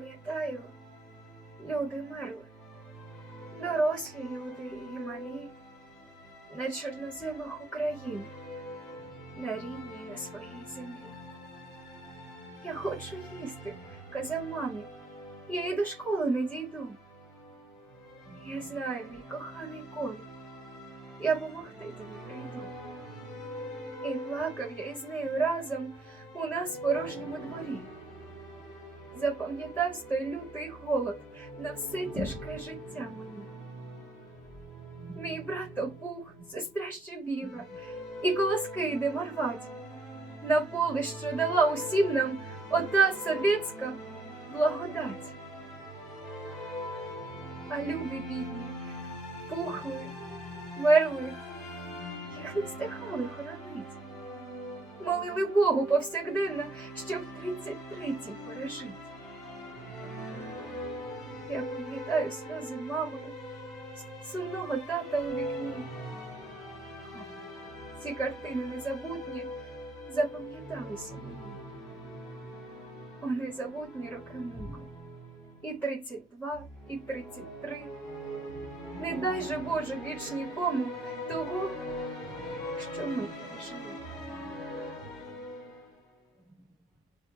Пам'ятаю, люди мерли, дорослі люди і малі, на чорноземах України, на рідній на своїй землі. Я хочу їсти, казав мамі, я і до школи не дійду. Я знаю, мій коханий Колю, я помогти тобі прийду. І плакав я із нею разом у нас в порожньому дворі. Запам'ятався той лютий голод на все тяжке життя мені. Мій брат опух, сестра ще біга, і колоски йдемо рвать. На поле, що дала усім нам ота совєтська благодать. А люди бідні, пухли, мерли, їх не встигали хоронить. Молили Богу повсякденно, щоб 33-й пережить. Я пам'ятаю сльози мами, сумного тата у вікні. Ці картини незабутні запам'яталися мені. О незабутні роки муки. І 32, і 33. Не дай же Боже більш нікому того, що ми пережили.